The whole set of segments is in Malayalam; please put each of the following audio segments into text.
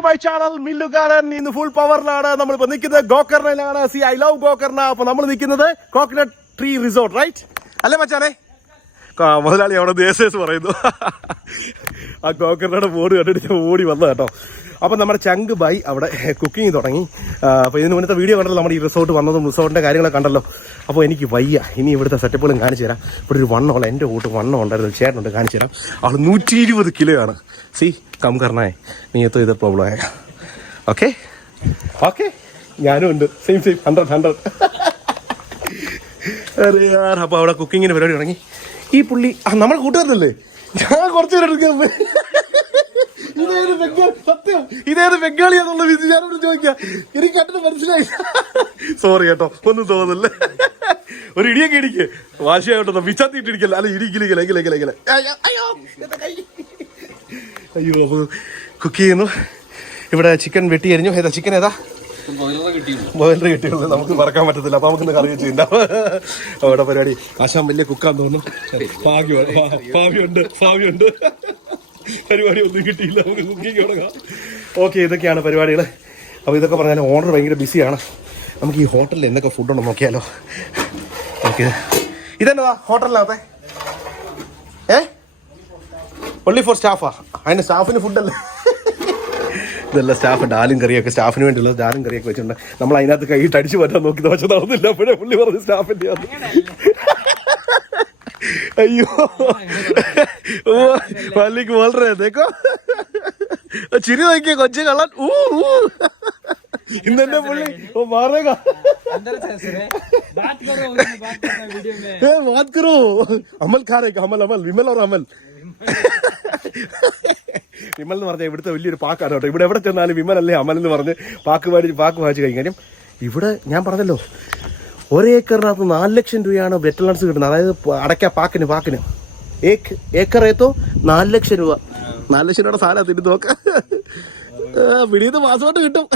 To my channel മില്ലുകാരൻ. ഇന്ന് ഫുൾ പവറിലാണ്. നമ്മളിപ്പോ നിൽക്കുന്നത് ഗോകർണയിലാണ്. I love Gokarna. അപ്പൊ നമ്മൾ നിൽക്കുന്നത് കോക്കനട്ട് ട്രീ റിസോർട്ട്, റൈറ്റ് അല്ലേ മച്ചാനെ? മുതലാളി അവിടെ ദേശേഴ്സ് പറയുന്നു. ആ ഗോകർണയുടെ ബോർഡ് കണ്ടിട്ട് ഞാൻ ഓടി വന്നത് കേട്ടോ. അപ്പം നമ്മുടെ ചങ്ക് ബൈ അവിടെ കുക്കിംഗ് തുടങ്ങി. അപ്പോൾ ഇതിന് മുന്നത്തെ വീഡിയോ കണ്ടല്ലോ, നമ്മുടെ ഈ റിസോർട്ട് വന്നതും റിസോർട്ടിൻ്റെ കാര്യങ്ങളൊക്കെ കണ്ടല്ലോ. അപ്പോൾ എനിക്ക് വയ്യ, ഇനി ഇവിടുത്തെ സെറ്റപ്പുകളും കാണിച്ചു തരാം. ഇവിടെ ഒരു വണ്ണമുള്ള എൻ്റെ കൂട്ട് വണ്ണം ഉണ്ടായിരുന്നു, ചേട്ടനുണ്ട്, കാണിച്ചു തരാം. അവൾ 120 കിലോയാണ്. സി കം കർണായ നീ എത്തോ ഇത് പ്രോബ്ലം ആയ. ഓക്കെ ഓക്കെ, ഞാനും ഉണ്ട്. സെയിം 100. അറിയാർ. അപ്പോൾ അവിടെ കുക്കിങ്ങിന് പരിപാടി തുടങ്ങി. ഈ പുള്ളി നമ്മുടെ കൂട്ടുകാരനല്ലേ? ഞാൻ കുറച്ച് നേരം എടുക്കാൻ സത്യം ഇതേത് ബംഗാളിയാന്നുള്ള വിധി ഞാനോട് ചോദിക്കാം. എനിക്ക് കണ്ടിട്ട് മനസ്സിലായി. സോറി കേട്ടോ, ഒന്നും തോന്നല്ലേ. ഒരു ഇടിയൊക്കെ ഇടിക്ക്, വാശിയായിട്ടോ വിച്ചാത്തിട്ട് ഇടിക്കല്ല. അല്ല ഇടിക്കില്ല. അയ്യോ, അപ്പൊ കുക്ക് ചെയ്യുന്നു. ഇവിടെ ചിക്കൻ വെട്ടി അരിഞ്ഞു. ഏതാ ചിക്കൻ? ഏതാ? ബോയിലർ കിട്ടിയുള്ളൂ. നമുക്ക് മറക്കാൻ പറ്റത്തില്ല. അപ്പൊ നമുക്ക് കറി വെച്ചില്ല. അവിടെ പരിപാടി. ആശാൻ വലിയ കുക്കാന്ന് തോന്നുന്നു. ഭാവിയുണ്ട്. പരിപാടി ഒന്നും കിട്ടിയില്ല. നമുക്ക് കുക്കിങ് തുടങ്ങാം. ഓക്കെ, ഇതൊക്കെയാണ് പരിപാടികൾ. അപ്പോൾ ഇതൊക്കെ പറഞ്ഞാൽ ഓണർ ഭയങ്കര ബിസിയാണ്. നമുക്ക് ഈ ഹോട്ടലിൽ എന്തൊക്കെ ഫുഡുണ്ടോ നോക്കിയാലോ. ഓക്കെ, ഇതെന്നതാ ഹോട്ടലിനകത്തെ? ഒൺലി ഫോർ സ്റ്റാഫാ? അതിൻ്റെ സ്റ്റാഫിന് ഫുഡല്ലേ? ഇതെല്ലാം സ്റ്റാഫ്. ഡാലും കറിയൊക്കെ സ്റ്റാഫിന് വേണ്ടിയുള്ള ഡാലും കറിയൊക്കെ വെച്ചിട്ടുണ്ട്. നമ്മൾ അതിനകത്ത് കൈയിട്ട് അടിച്ചു പറ്റാൻ നോക്കി, പക്ഷെ നടന്നില്ല. അപ്പോഴേ പുള്ളി പറഞ്ഞ് സ്റ്റാഫിൻ്റെ ആണ്. അയ്യോ, പള്ളിക്ക് വളരെ ദേക്കോ ചിരി നോക്കിയ കൊച്ചു കള്ളൻ. ഇന്നെ പുള്ളി മാറേഗ बात करो. അമൽ ഖാരേക്ക് അമൽ വിമൽ ഓർ അമൽ. വിമൽ എന്ന് പറഞ്ഞാൽ ഇവിടുത്തെ വലിയൊരു പാക്കാണ് കേട്ടോ. ഇവിടെ എവിടെ ചെന്നാലും വിമൽ അല്ലേ അമൽ എന്ന് പറഞ്ഞ് പാക്ക് വാങ്ങിച്ച് കഴിയും. കാര്യം ഇവിടെ ഞാൻ പറഞ്ഞല്ലോ, 1 ഏക്കറിനകത്ത് 4 ലക്ഷം രൂപയാണ് വെറ്റലൻസ് കിട്ടുന്നത്. അതായത് അടയ്ക്ക പാക്കിന് ഏക്കറേത്തോ 4 ലക്ഷം രൂപ. 4 ലക്ഷം രൂപയുടെ സാധനം തിരിഞ്ഞ് നോക്കാം. പിടിയത് പാസ്പോർട്ട് കിട്ടും.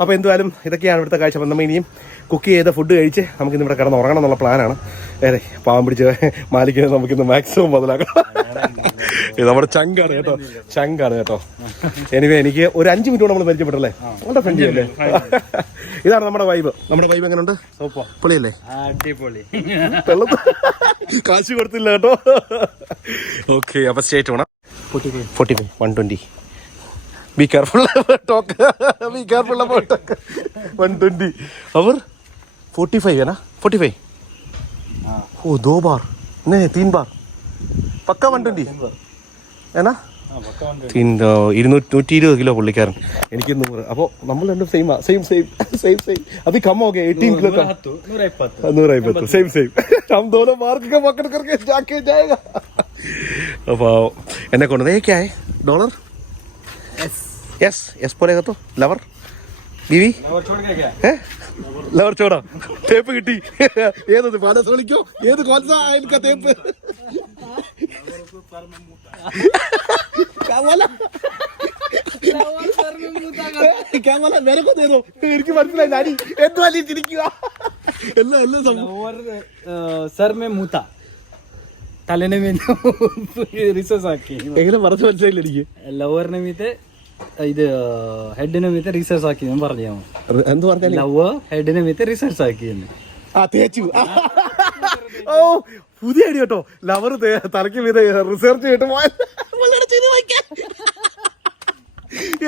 അപ്പോൾ എന്തായാലും ഇതൊക്കെയാണ് ഇവിടുത്തെ കാഴ്ച. അപ്പം നമ്മൾ ഇനിയും കുക്ക് ചെയ്ത ഫുഡ് കഴിച്ച് നമുക്കിന്ന് ഇവിടെ കിടന്ന് ഉറങ്ങണം എന്നുള്ള പ്ലാനാണ്. പാവം പിടിച്ച് മാലിക്കിനെ നമുക്കിന്ന് മാക്സിമം മുതലാക്കണം. ഇത് നമ്മുടെ ചങ്കാണ് കേട്ടോ. എനിവേ, എനിക്ക് ഒരു 5 മിനിറ്റ് നമ്മൾ പരിചയപ്പെട്ടല്ലേ. നമ്മുടെ ഫ്രണ്ട് അല്ലേ? ഇതാണ് നമ്മുടെ വൈബ്. എങ്ങനെയുണ്ട്? പൊളിയല്ലേ? കാശ് കൊടുത്തില്ല കേട്ടോ. ഓക്കെ, അപ്പൊ സ്റ്റേറ്റ് വേണം. 45 120. Be careful talk. Be careful about talk. 120 और 45 है ना? 45. ओ 2 बार नहीं 3 बार पक्का 120 है ना? 220 കിലോ പുള്ളിക്കാരൻ, എനിക്ക് 100. അപ്പോൾ നമ്മൾ രണ്ടും സെയിം. അത് കമ്മ ഓക്കെ 18 കിലോ 120 സെയിം. हम दोनों मार्क का पकड़ करके जाके जाएगा. അപ്പോൾ എന്നെ കൊണ്ട് क्या है डॉलर? यस बोलेगा तो लवर बीवी लवर छोड़ा. തേപ്പ് കിട്ടി. ഏത് പാനസോണിക്കോ ഏത് കോൺസാ ഇനका തേപ്പ്? मेरे को दे दो. എനിക്ക് മനസ്സിലായി. നാരി എന്ത് വലിയ ചിരിക്കുക. എല്ലാം സർ മേ മൂത്ത തലേനെ റിസർച്ച് ആക്കി. എങ്ങനെ പറഞ്ഞു മനസ്സിലായില്ല എനിക്ക്. ലവറിനെ മീത്തെ ഇത് ഹെഡിനെ മീത്തെ റിസർച്ച് ആക്കി പറഞ്ഞു. എന്ത് പറഞ്ഞ ലവ് ഹെഡിനെ മീത്തെ റിസർച്ച് ആക്കിയെന്ന്. ആ തേച്ചു. ഓ പുതിയ ഐഡിയ കേട്ടോ. ലവർ തലയ്ക്ക് മീതെ റിസർച്ച് ചെയ്തിട്ട്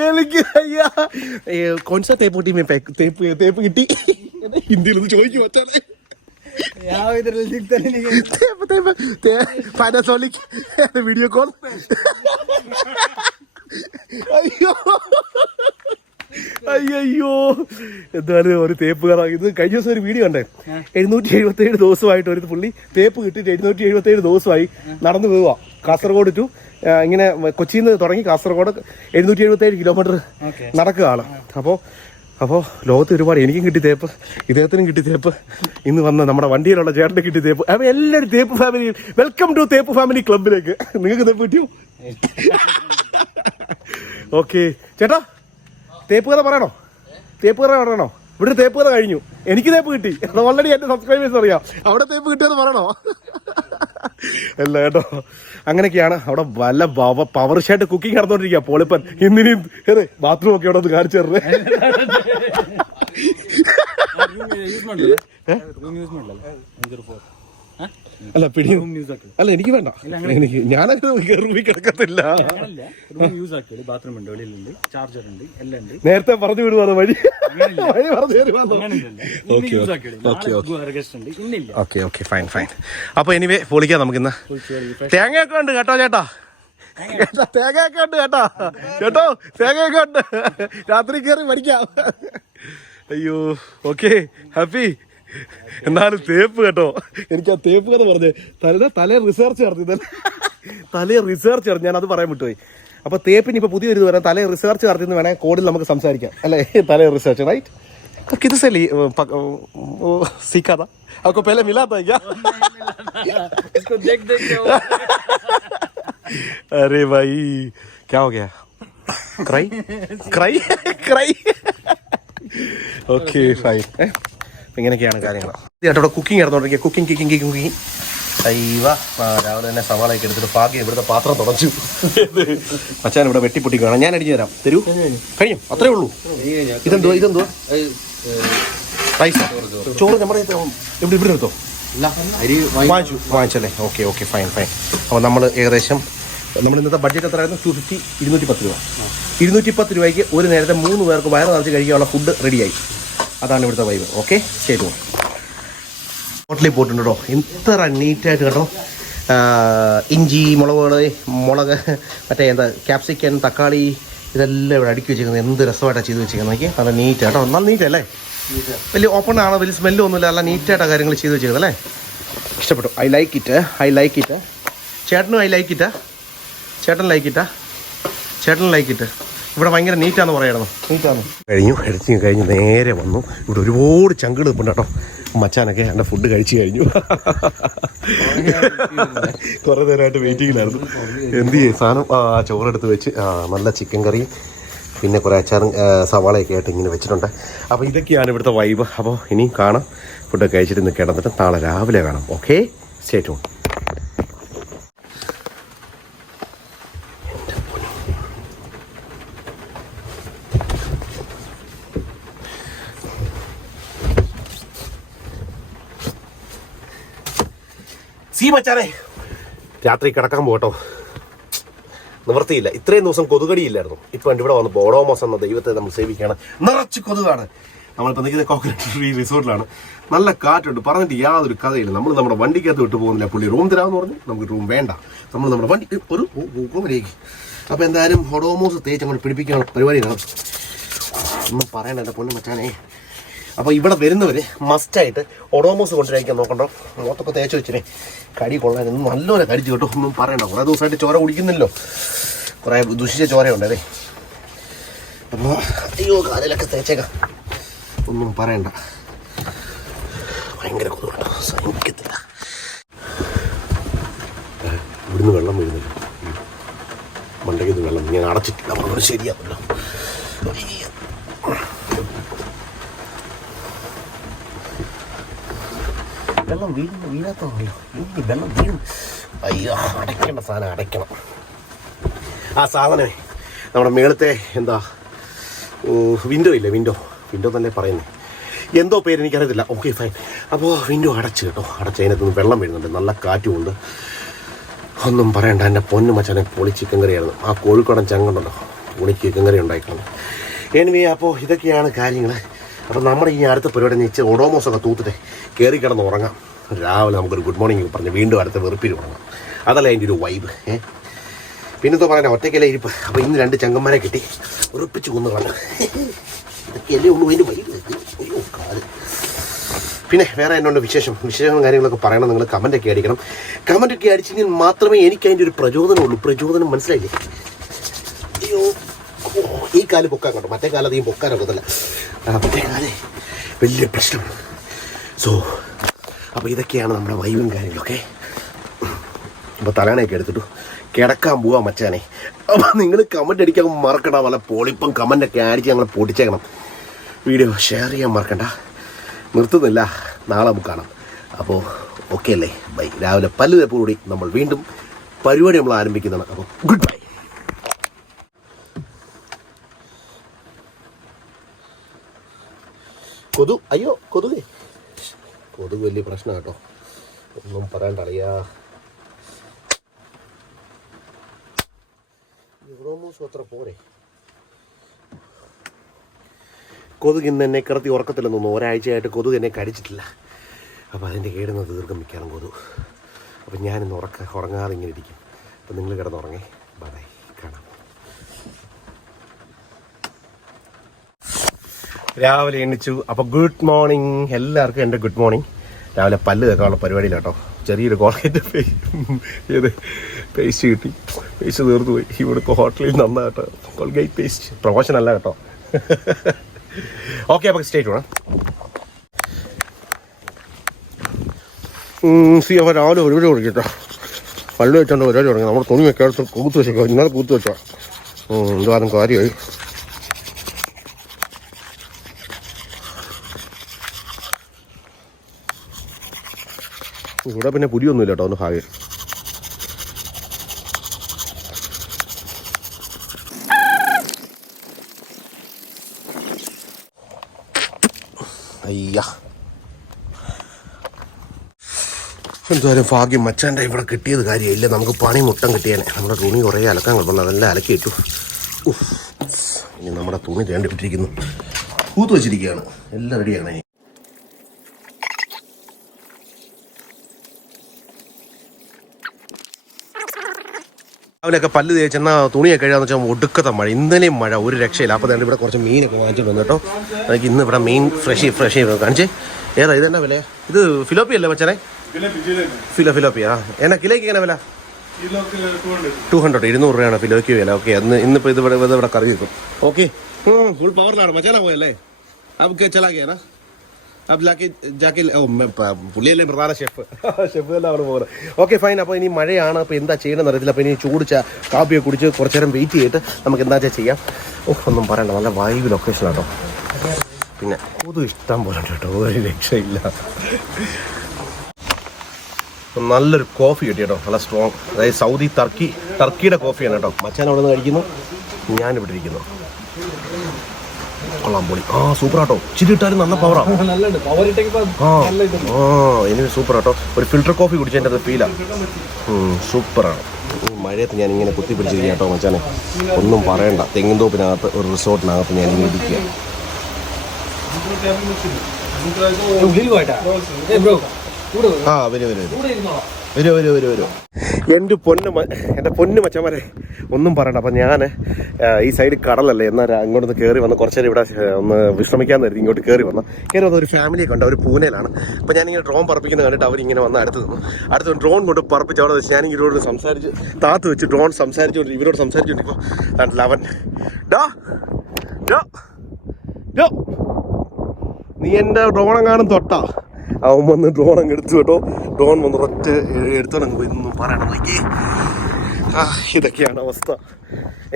എനിക്ക് കോൺസ തേപ്പ് തേപ്പ് കിട്ടി. ഹിന്ദിയിലൊന്ന് ചോദിക്കും വച്ചാലേ. Panasonic video call. അയ്യോ, എന്തായാലും ഒരു തേപ്പ് കറ. ഇത് കഴിഞ്ഞ ദിവസം ഒരു വീഡിയോ കണ്ടേ. 777 ദിവസമായിട്ട് ഒരു പുള്ളി തേപ്പ് കിട്ടിയിട്ട് 777 ദിവസമായി നടന്നു പോവുക. കാസർഗോഡ് ടു ഇങ്ങനെ കൊച്ചിയിൽ നിന്ന് തുടങ്ങി കാസർഗോഡ് 777 കിലോമീറ്റർ നടക്കുകയാണ്. അപ്പോൾ ലോകത്ത് ഒരുപാട്. എനിക്കും കിട്ടി തേപ്പ്, ഇദ്ദേഹത്തിനും കിട്ടി തേപ്പ്. ഇന്ന് വന്ന നമ്മുടെ വണ്ടിയിലുള്ള ചേട്ടന് കിട്ടി തേപ്പ്. അപ്പോൾ എല്ലാവരും തേപ്പ് ഫാമിലി, വെൽക്കം ടു തേപ്പ് ഫാമിലി ക്ലബിലേക്ക്. നിങ്ങൾക്ക് തേപ്പ് കിട്ടിയോ? ഓക്കെ ചേട്ടാ, തേപ്പ് കഥ പറയണോ? ഇവിടെ തേപ്പ് കഥ കഴിഞ്ഞു. എനിക്ക് തേപ്പ് കിട്ടി. ഓൾറെഡി എന്റെ സബ്സ്ക്രൈബേഴ്സ് അറിയാം. അവിടെ തേപ്പ് കിട്ടിയെന്ന് പറയണോ? അല്ല കേട്ടോ, അങ്ങനെയൊക്കെയാണ് അവിടെ. വല്ല പവർ ഷായിട്ട് കുക്കിംഗ് നടന്നുകൊണ്ടിരിക്കുക പോളിപ്പൻ. ഇന്നിനും ബാത്റൂം ഒക്കെ അവിടെ ഒന്ന് കാണിച്ചു തരുന്നത്. അല്ല പിടി അല്ല എനിക്ക് വേണ്ട, എനിക്ക് ഞാനത് റൂമിൽ കിടക്കത്തില്ല. നേരത്തെ പറഞ്ഞു വിടുവാണ് വഴി പറഞ്ഞു തരുവാന്നോ? Okay okay fine fine. അപ്പൊ എനിവേ പൊളിക്കാം നമുക്കിന്ന്. തേങ്ങയൊക്കെ ഉണ്ട് കേട്ടോ ചേട്ടാ, തേങ്ങയൊക്കെ ഉണ്ട് കേട്ടോ കേട്ടോ, തേങ്ങയൊക്കെ ഉണ്ട്. രാത്രി കയറി പഠിക്കാം. അയ്യോ ഓക്കെ ഹാപ്പി. എന്നാലും തേപ്പ് കേട്ടോ, എനിക്ക് ആ തേപ്പ് കഥ പറഞ്ഞേ. തലേ റിസർച്ച് നടത്തി, തലേ റിസർച്ച് നടത്തി, ഞാൻ അത് പറയാൻ വിട്ടുപോയി. അപ്പൊ തേപ്പിന് ഇപ്പൊ പുതിയൊരു ഇത് പറയാം. തലേ റിസർച്ച് നടത്തിയെന്ന് വേണേൽ കോഡിൽ നമുക്ക് സംസാരിക്കാം അല്ലേ? തലേ റിസർച്ച് റൈറ്റ്. किधर से ली सीखा था? आपको पहले मिला था क्या? इसको देख देख के अरे भाई क्या हो गया? Cry cry cry. Okay fine. ഇങ്ങനെയൊക്കെയാണ് കാര്യങ്ങൾ. ചേട്ടാ കുക്കിംഗ് നടന്നുകൊണ്ടിരിക്കുക. കുക്കിംഗ് അയ്യവ. രാവിലെ തന്നെ സവാളയൊക്കെ എടുത്തിട്ട് പാകി ഇവിടുത്തെ പാത്രം തുടച്ചു. അച്ഛൻ ഇവിടെ വെട്ടിപ്പൊട്ടി കാണാം. ഞാൻ അടിച്ചു തരാം. തരൂ. കഴിയും, അത്രേ ഉള്ളൂ. ഇതെന്തുവാ റൈസാ? ചോറ് നമ്മുടെ ഇവിടെ എടുത്തോ? വാങ്ങിച്ചല്ലേ? Okay okay fine fine. അപ്പോൾ നമ്മൾ ഏകദേശം നമ്മൾ ഇന്നത്തെ ബഡ്ജറ്റ് എത്രയായിരുന്നു? 250, 210 രൂപ. 210 രൂപയ്ക്ക് ഒരു നേരത്തെ 3 പേർക്ക് വയറ് നിറച്ച് കഴിക്കാനുള്ള ഫുഡ് റെഡിയായി. അതാണ് ഇവിടുത്തെ വൈബ്. ഓക്കെ ശരി. ഹോട്ടലിൽ പോയിട്ടുണ്ടോ? ഇത്ര നീറ്റായിട്ട് കേട്ടോ. ഇഞ്ചി, മുളക് മറ്റേ എന്താ ക്യാപ്സിക്കൻ, തക്കാളി ഇതെല്ലാം ഇവിടെ അടുക്കി വെച്ചിരിക്കുന്നത്. എന്ത് രസമായിട്ടാണ് ചെയ്ത് വെച്ചിരിക്കുന്നത്. നോക്കി നല്ല നീറ്റ് കേട്ടോ. നല്ല നീറ്റല്ലേ? വലിയ ഓപ്പൺ ആണോ? വലിയ സ്മെല്ലും ഒന്നുമില്ല. നല്ല നീറ്റായിട്ടാണ് കാര്യങ്ങൾ ചെയ്ത് വെച്ചിരിക്കുന്നത് അല്ലേ? ഇഷ്ടപ്പെട്ടു. I like it. ചേട്ടനും ഐ ലൈക്ക് ഇറ്റ്. ചേട്ടൻ ലൈക്ക് ഇറ്റ്. ഇവിടെ ഭയങ്കര നീറ്റാന്ന് പറയായിരുന്നു. നീറ്റാന്ന് കഴിഞ്ഞു നേരെ വന്നു. ഇവിടെ ഒരുപാട് ചങ്കുകൾ ഇപ്പം കേട്ടോ. മച്ചാനൊക്കെ എൻ്റെ ഫുഡ് കഴിച്ചു കഴിഞ്ഞു. കുറേ നേരമായിട്ട് വെയിറ്റിങ്ങിലായിരുന്നു. എന്ത് ചെയ്യും സാധനം ചോറെടുത്ത് വെച്ച് നല്ല ചിക്കൻ കറിയും പിന്നെ കുറേ അച്ചാറും സവാളയൊക്കെ ആയിട്ട് ഇങ്ങനെ വെച്ചിട്ടുണ്ട്. അപ്പോൾ ഇതൊക്കെയാണ് ഇവിടുത്തെ വൈബ്. അപ്പോൾ ഇനി കാണാം. ഫുഡൊക്കെ കഴിച്ചിട്ട് ഇന്ന് കിടന്നിട്ട് നാളെ രാവിലെ കാണാം. Okay stay tune. മച്ചാനെ രാത്രി കിടക്കാൻ പോകട്ടോ. നിവൃത്തിയില്ല. ഇത്രയും ദിവസം കൊതുകടിയില്ലായിരുന്നു. ഇപ്പം ഇവിടെ വന്ന് ബോഡോമോസ് എന്ന ദൈവത്തെ നമ്മൾ സേവിക്കുകയാണ്. നിറച്ച് കൊതുകാണ്. നമ്മളിപ്പോൾ നിൽക്കുന്ന കോക്കനട്ട് ട്രീ റിസോർട്ടിലാണ്. നല്ല കാറ്റുണ്ട്. പറഞ്ഞിട്ട് യാതൊരു കഥയില്ല. നമ്മൾ നമ്മുടെ വണ്ടിക്കകത്ത് വിട്ടു പോകുന്നില്ല. പുള്ളി റൂം തരാമെന്ന് പറഞ്ഞു. നമുക്ക് റൂം വേണ്ട. നമ്മൾ നമ്മുടെ വണ്ടി ഒരു റൂമിലേക്ക്. അപ്പോൾ എന്തായാലും ബോഡോമോസ് തേച്ച് അങ്ങോട്ട് പിടിപ്പിക്കാനുള്ള പരിപാടിയാണ്. ഒന്നും പറയണ്ട എൻ്റെ പൊന്നു മച്ചാനെ. അപ്പോൾ ഇവിടെ വരുന്നവർ മസ്റ്റായിട്ട് ഒഡോമോസ് കൊണ്ടുവരാൻ നോക്കണ്ടോ. മുഖത്തൊക്കെ തേച്ച് വെച്ചിനെ കടി കൊള്ളാൻ നല്ലപോലെ കടിച്ചു കേട്ടോ. ഒന്നും പറയണ്ട. കുറേ ദിവസമായിട്ട് ചോര കുടിക്കുന്നില്ലോ. കുറേ ദുഷിച്ച ചോരയുണ്ട് അതെ. അപ്പോൾ അയ്യോ കാലിലൊക്കെ തേച്ചേക്കാം. ഒന്നും പറയണ്ട. ഭയങ്കര കൊതുകട്ടോ. സഹിക്കത്തില്ല. ഇവിടുന്ന് വെള്ളം വീഴുന്നില്ല. മണ്ടയ്ക്ക് നിന്ന് വെള്ളം ഞാൻ അടച്ചിട്ടില്ല. അപ്പോൾ ശരിയാണല്ലോ. വെള്ളം വീഴാത്തല്ലോ. വെള്ളം വീഴും. അയ്യോ അടയ്ക്കേണ്ട സാധനം അടയ്ക്കണം. ആ സാധനമേ നമ്മുടെ മേളത്തെ എന്താ വിൻഡോ ഇല്ലേ? വിൻഡോ തന്നെ പറയുന്നത്. എന്തോ പേര് എനിക്കറിയത്തില്ല. Okay fine. അപ്പോൾ വിൻഡോ അടച്ച് കേട്ടോ. അടച്ചതിനകത്ത് വെള്ളം വീഴുന്നുണ്ട്. നല്ല കാറ്റുമുണ്ട്. ഒന്നും പറയണ്ട. എൻ്റെ പൊന്നു മച്ചാനെ പൊളി ചിക്കൻ കറിയായിരുന്നു. ആ കോഴിക്കോടൻ ചങ്ങുണ്ടല്ലോ, പൊളി ചിക്കൻ കറി ഉണ്ടായിക്കളഞ്ഞു. എനിവേ അപ്പോൾ ഇതൊക്കെയാണ് കാര്യങ്ങൾ. അപ്പോൾ നമ്മുടെ ഈ അടുത്ത പരിപാടി വെച്ച് ഒഡോമോസൊക്കെ തൂത്തിട്ട് കയറി കിടന്ന് ഉറങ്ങാം. രാവിലെ നമുക്കൊരു ഗുഡ് മോർണിംഗ് പറഞ്ഞ് വീണ്ടും അടുത്ത വെറുപ്പിൽ ഉറങ്ങാം. അതല്ല അതിൻ്റെ ഒരു വൈബ്. പിന്നത്തെ പറയാൻ ഒറ്റയ്ക്കല്ലേ ഇരിപ്പ്. അപ്പോൾ ഇന്ന് 2 ചങ്കന്മാരെ കിട്ടി ഉറപ്പിച്ച് കൊന്നു കളഞ്ഞു. ഇതൊക്കെയല്ലേ ഉള്ളൂ അതിൻ്റെ വൈബ്. അയ്യോ കാല്. പിന്നെ വേറെ എന്നോട് വിശേഷങ്ങളും കാര്യങ്ങളൊക്കെ പറയണം. നിങ്ങൾ കമൻറ്റൊക്കെ അടിക്കണം. കമൻറ്റൊക്കെ അടിച്ചെങ്കിൽ മാത്രമേ എനിക്ക് അതിൻ്റെ ഒരു പ്രചോദനമുള്ളൂ. പ്രചോദനം മനസ്സിലായില്ലേ? അയ്യോ ഈ കാല് പൊക്കാൻ കേട്ടോ. മറ്റേ കാലം അധികം പൊക്കാനൊക്കത്തില്ല. മറ്റേ കാലേ വലിയ പ്രശ്നമാണ്. സോ അപ്പോൾ ഇതൊക്കെയാണ് നമ്മുടെ വൈബും കാര്യങ്ങളൊക്കെ. അപ്പോൾ തലണയൊക്കെ എടുത്തിട്ടു കിടക്കാൻ പോവാ മച്ചാനെ. അപ്പോൾ നിങ്ങൾ കമൻറ്റ് അടിക്കാൻ മറക്കണം. വല്ല പോളിപ്പം കമൻറ്റൊക്കെ അടിച്ച് ഞങ്ങൾ പൊട്ടിച്ചേക്കണം. വീഡിയോ ഷെയർ ചെയ്യാൻ മറക്കണ്ട. നിർത്തുന്നില്ല, നാളെ നമുക്ക് കാണാം. അപ്പോൾ ഓക്കെ അല്ലേ? ബൈ. രാവിലെ പല്ല് തേപ്പോടുകൂടി നമ്മൾ വീണ്ടും പരിപാടി നമ്മൾ ആരംഭിക്കുന്നതാണ്. അപ്പോൾ ഗുഡ് ബൈ. അയ്യോ കൊതുക് വലിയ പ്രശ്നം കേട്ടോ, ഒന്നും പറയണ്ടറിയാ. അത്ര പോരെ. കൊതുക് ഇന്ന് എന്നെ കിടത്തി ഉറക്കത്തില്ലെന്ന് തോന്നുന്നു. ഒരാഴ്ചയായിട്ട് കൊതുക് എന്നെ കടിച്ചിട്ടില്ല. അപ്പോൾ അതിൻ്റെ കേടുന്ന തീർക്കും മിക്കാറും കൊതുക്. അപ്പം ഞാനിന്ന് ഉറങ്ങാതെ ഇങ്ങനെ ഇരിക്കും. അപ്പം നിങ്ങൾ കിടന്നുറങ്ങേ. ബൈ, കാണാം. രാവിലെ എണ്ണിച്ചു. അപ്പോൾ ഗുഡ് മോർണിംഗ് എല്ലാവർക്കും. എൻ്റെ ഗുഡ് മോർണിംഗ്. രാവിലെ പല്ല് തേക്കാനുള്ള പരിപാടിയിലാട്ടോ. ചെറിയൊരു കോൾഗേറ്റ് പേസ്റ്റ് കിട്ടി. പേസ്റ്റ് തീർന്നു പോയി. ഇവിടുത്തെ ഹോട്ടലിൽ നന്നാട്ടോ കോൾഗേറ്റ് പേസ്റ്റ്. പ്രൊമോഷൻ അല്ല കേട്ടോ. ഓക്കെ, അപ്പോൾ സ്റ്റേറ്റ് വേണം. അപ്പോൾ രാവിലെ ഒരുപാട് കൊടുക്കട്ടോ. പല്ല് വെച്ചോണ്ട് ഒരുപാട് തുടങ്ങി. നമ്മുടെ തുണി വെക്കാത്ത കൂത്ത് വെച്ചോ. ഇന്നലെ കൂത്ത് വെച്ചോ. എന്തുവാനും കാര്യമായി. ഇവിടെ പിന്നെ പുലിയൊന്നുമില്ല കേട്ടോ. ഒന്ന് ഹായ്. അയ്യാ, എന്തായാലും ഭാഗ്യം മച്ചാൻ്റെ ഇവിടെ കിട്ടിയത് കാര്യമില്ല. നമുക്ക് പണി മുട്ടം കിട്ടിയാലേ. നമ്മുടെ തുണി കുറേ അലക്കാൻ കിടന്നു. അതെല്ലാം അലക്കിയിട്ടു. ഇനി നമ്മുടെ തുണി തേണ്ടിട്ടിരിക്കുന്നു. കൂത്ത് വെച്ചിരിക്കുകയാണ്. എല്ലാം റെഡിയാണ്. രാവിലെയൊക്കെ പല്ല് തേച്ചെന്നാൽ തുണിയൊക്കെ കഴിയാന്ന് വെച്ചാൽ ഒടുക്കത്തെ മഴ. ഇന്നലെയും മഴ, ഒരു രക്ഷയില്ല. അപ്പോൾ തന്നെ ഇവിടെ കുറച്ച് മീനൊക്കെ വാങ്ങിച്ചിട്ട് വന്നു കേട്ടോ. എനിക്ക് ഇന്ന് ഇവിടെ മീൻ ഫ്രഷ് കാണിച്ചേ. ഏതാ ഇതെന്നാ വില? ഇത് ഫിലോപ്പി അല്ലേ മച്ചാനെ? ഫിലോപ്പിയാ. എന്നാ കിലോയ്ക്ക് എങ്ങനെ വില? 200. 200 രൂപയാണ് കിലോയ്ക്ക് വില. ഓക്കെ, ഇന്നിപ്പോൾ ഇവിടെ കറി വെക്കും. ഓക്കെ, ഫുൾ പവറിലാണ് മച്ചാനാ പോയല്ലേ? നമുക്ക് ചലാക്കിയാ പുള്ളിയല്ലേ പ്രധാന ഷെഫ് തന്നെ അവിടെ പോകുന്നത്. Okay fine. അപ്പോൾ ഇനി മഴയാണ്. അപ്പോൾ എന്താ ചെയ്യണമെന്ന് അറിയത്തില്ല. അപ്പോൾ ഇനി ചൂടിച്ച കാപ്പിയൊക്കെ കുടിച്ച് കുറച്ച് നേരം വെയിറ്റ് ചെയ്തിട്ട് നമുക്ക് എന്താ ചെയ്യാം. ഒന്നും പറയണ്ട, നല്ല വൈബ് ലൊക്കേഷനാട്ടോ. പിന്നെ കൊതു ഇഷ്ടം പോലെ കേട്ടോ, ഒരു രക്ഷയില്ല. നല്ലൊരു കോഫി കിട്ടി കേട്ടോ, നല്ല സ്ട്രോങ്. അതായത് സൗദി ടർക്കിയുടെ കോഫിയാണ് കേട്ടോ. മച്ചാൻ അവിടെ നിന്ന് കഴിക്കുന്നു, ഞാനിവിടെ ഇരിക്കുന്നു. കൊള്ളാം, പൊളി. സൂപ്പർ ആട്ടോ. ഇച്ചിരി ഇട്ടാലും നല്ല പവറാണ്. എനിക്ക് സൂപ്പർ ആട്ടോ. ഒരു ഫിൽറ്റർ കോഫി കുടിച്ചതിൻ്റെ അത് ഫീലാണ്. സൂപ്പറാണ്. മഴയത്ത് ഞാൻ ഇങ്ങനെ കുത്തി പിടിച്ചിരിക്കുക കേട്ടോ മച്ചാനെ. ഒന്നും പറയണ്ട. തെങ്ങിൻതോപ്പിനകത്ത് ഒരു റിസോർട്ടിനകത്ത് ഞാൻ ഇങ്ങനെ ഇരിക്കുക. വരൂ. എൻ്റെ പൊന്ന് മച്ചന്മാരെ, ഒന്നും പറയണ്ട. അപ്പം ഞാൻ ഈ സൈഡ് കടലല്ലേ, എന്നാൽ അങ്ങോട്ടൊന്ന് കയറി വന്ന് കുറച്ച് നേരം ഇവിടെ ഒന്ന് വിശ്രമിക്കാമെന്ന് കരുതി ഇങ്ങോട്ട് കയറി വന്ന ഒരു ഫാമിലിയെ കണ്ട്. അവർ പൂനെയിലാണ്. അപ്പോൾ ഞാനിങ്ങനെ ഡ്രോൺ പറപ്പിക്കുന്നത് കണ്ടിട്ട് അവരിങ്ങനെ വന്ന് അടുത്ത് ഡ്രോൺ കൊണ്ട് പറപ്പിച്ച് അവിടെ വെച്ച് ഞാൻ ഇവരോട് സംസാരിച്ച് താത്ത് വെച്ച് ഡ്രോൺ ഇവരോട് സംസാരിച്ചുകൊണ്ടിരിക്കുമ്പോൾ ലവൻ നീ എൻ്റെ ഡ്രോണെങ്ങാനും തൊട്ടാ. അവൻ വന്ന് ഡ്രോൺ അങ്ങ് എടുത്തു കേട്ടോ. ഡ്രോൺ വന്ന് ഒറ്റ എടുത്തോണ്ടങ്ങ് പോയി. ഇതൊന്നും പറയണം. ഇതൊക്കെയാണ് അവസ്ഥ.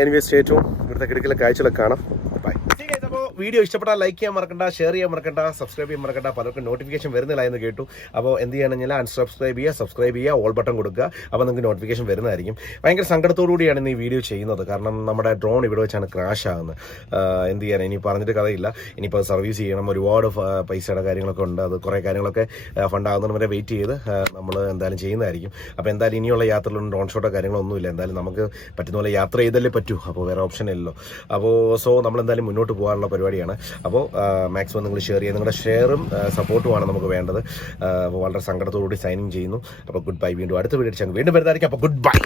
Anyway stay tune. ഇവിടുത്തെ കിടക്കിലെ കാഴ്ചകളൊക്കെ കാണാം. ബൈ. അപ്പോൾ വീഡിയോ ഇഷ്ടപ്പെട്ടാൽ ലൈക്ക് ചെയ്യാൻ മറക്കണ്ട, ഷെയർ ചെയ്യാൻ മറക്കണ്ട, സബ്സ്ക്രൈബ് ചെയ്യാൻ മറക്കണ്ട. പലർക്കും നോട്ടിഫിക്കേഷൻ വരുന്നില്ല എന്ന് കേട്ടു. അപ്പോൾ എന്ത് ചെയ്യണമെങ്കിൽ അൺസബ്സ്ക്രൈബ് ചെയ്യുക, ഓൾ ബട്ടൺ കൊടുക്കുക. അപ്പോൾ നിങ്ങൾക്ക് നോട്ടിഫിക്കേഷൻ വരുന്നതായിരിക്കും. ഭയങ്കര സങ്കടത്തോടുകൂടിയാണ് ഇന്ന് ഈ വീഡിയോ ചെയ്യുന്നത്. കാരണം നമ്മുടെ ഡ്രോൺ ഇവിടെ വെച്ചാണ് ക്രാഷ് ആകുന്നത്. എന്ത് ചെയ്യാൻ, ഇനി പറഞ്ഞിട്ട് കഥയില്ല. ഇനിയിപ്പോൾ സർവീസ് ചെയ്യണം, ഒരുപാട് പൈസയുടെ കാര്യങ്ങളൊക്കെ ഉണ്ട്. അത് കുറേ കാര്യങ്ങളൊക്കെ ഫണ്ടാകുന്നതിന് വരെ വെയിറ്റ് ചെയ്ത് നമ്മൾ എന്തായാലും ചെയ്യുന്നതായിരിക്കും. അപ്പോൾ എന്തായാലും ഇനിയുള്ള യാത്രയിലൊന്നും ഡ്രോൺ ഷോട്ടോ കാര്യങ്ങളൊന്നുമില്ല. എന്തായാലും നമുക്ക് പറ്റുന്ന പോലെ യാത്ര ചെയ്തല്ലേ പറ്റൂ. അപ്പോൾ വേറെ ഓപ്ഷൻ ഇല്ലല്ലോ. അപ്പോൾ നമ്മളെന്തായാലും മുന്നോട്ട് പോകാനുള്ള പരിപാടിയാണ്. അപ്പോൾ മാക്സിമം നിങ്ങൾ ഷെയർ ചെയ്യുക. നിങ്ങളുടെ ഷെയറും സപ്പോർട്ടുമാണ് നമുക്ക് വേണ്ടത്. അപ്പോൾ വളരെ സങ്കടത്തോടുകൂടി സൈനിങ് ചെയ്യുന്നു. അപ്പോൾ ഗുഡ് ബൈ. വീണ്ടും അടുത്ത വീഡിയോ വീണ്ടും വരുന്നതായിരിക്കും. അപ്പോൾ ഗുഡ് ബൈ.